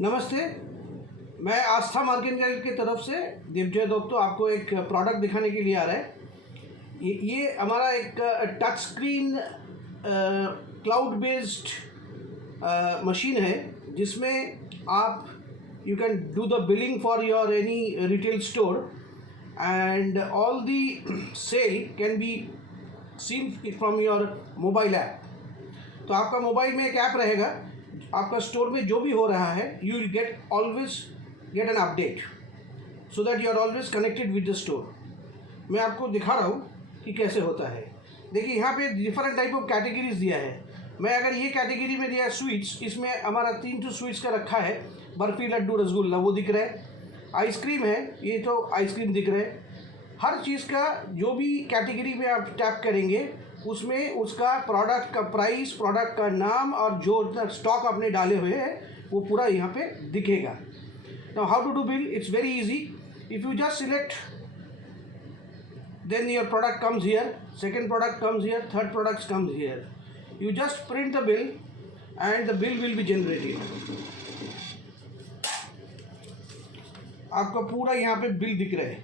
नमस्ते, मैं आस्था मार्केटिंग की तरफ से दिव्य दोस्तों आपको एक प्रोडक्ट दिखाने के लिए आ रहा है। ये हमारा एक touch screen cloud based machine है जिसमें आप you can do the billing for your any retail store and all the sale can be seen from your mobile app. तो आपका मोबाइल में एक ऐप रहेगा, आपका स्टोर में जो भी हो रहा है you will get always get an update so that you are always connected with the store. मैं आपको दिखा रहा हूँ कि कैसे होता है। देखिए यहाँ पे डिफरेंट टाइप ऑफ कैटेगरीज दिया है। मैं अगर ये कैटेगरी में दिया है स्वीट्स, इसमें हमारा 3 स्वीट्स का रखा है, बर्फ़ी लड्डू रसगुल्ला वो दिख रहा है। आइसक्रीम है, ये तो आइसक्रीम दिख रहा है। हर चीज़ का जो भी कैटेगरी में आप टैप करेंगे उसमें उसका प्रोडक्ट का प्राइस, प्रोडक्ट का नाम और जो स्टॉक आपने डाले हुए हैं वो पूरा यहाँ पे दिखेगा। Now how to do bill, it's very easy. If you just select then your product comes here, second product comes here, third product comes here. You just print the bill and the bill will be generated. आपका पूरा यहाँ पे बिल दिख रहा है,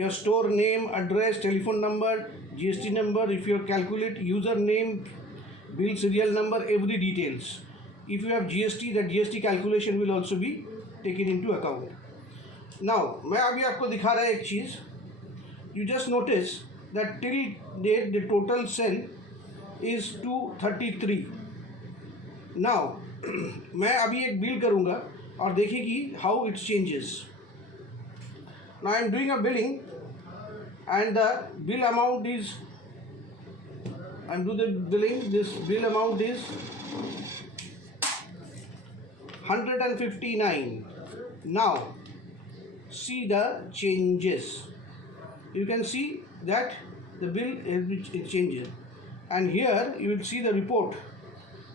your store name, address, telephone number, GST number, if you calculate user name, bill serial number, every details. If you have GST, that GST calculation will also be taken into account. Now मैं अभी आपको दिखा रहा है एक चीज़। You just notice that till date the total sale is 233. Now मैं अभी एक बिल करूँगा और देखिए कि how it changes. Now I am doing a billing and the bill amount is, I am doing the billing, this bill amount is 159. Now see the changes. You can see that the bill it changes, and here you will see the report.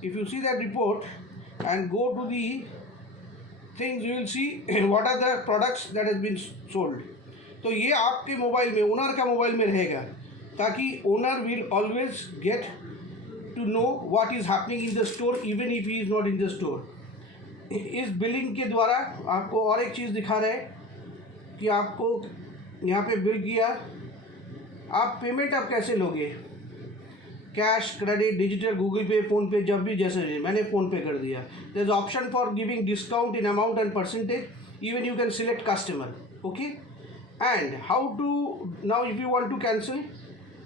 If you see that report and go to the things, you will see what are the products that has been sold. तो ये आपके मोबाइल में, ओनर का मोबाइल में रहेगा, ताकि owner will always get to know what is happening in the store even if he is not in the store. इस billing के द्वारा आपको और एक चीज़ दिखा रहा है कि आपको यहाँ पे बिल किया, आप पेमेंट आप कैसे लोगे, cash, credit, digital, Google Pay, PhonePe, जब भी जैसे मैंने फ़ोन पे कर दिया। There is option for giving discount in amount and percentage, even you can select customer, okay. And how to, now if you want to cancel,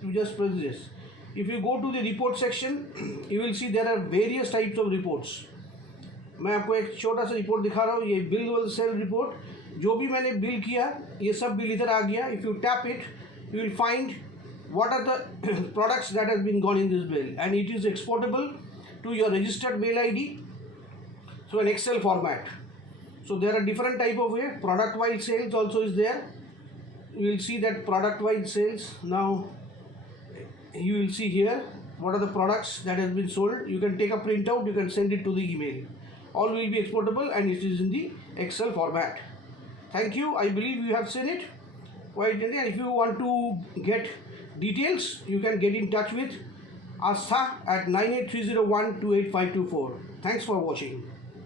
you just press this. If you go to the report section, you will see there are various types of reports. मैं आपको एक छोटा सा रिपोर्ट दिखा रहा हूँ, ये bill will sell report. जो भी मैंने बिल किया ये सब बिल इधर आ गया। If you tap it you will find what are the products that has been gone in this bill, and it is exportable to your registered mail ID, so an Excel format. So there are different type of way. Product wise sales also is there. You will see that product wise sales. Now you will see here what are the products that has been sold. You can take a printout, you can send it to the email. All will be exportable and it is in the Excel format. Thank you. I believe you have seen it. And if you want to get details, you can get in touch with Astha at 98301 28524. Thanks for watching.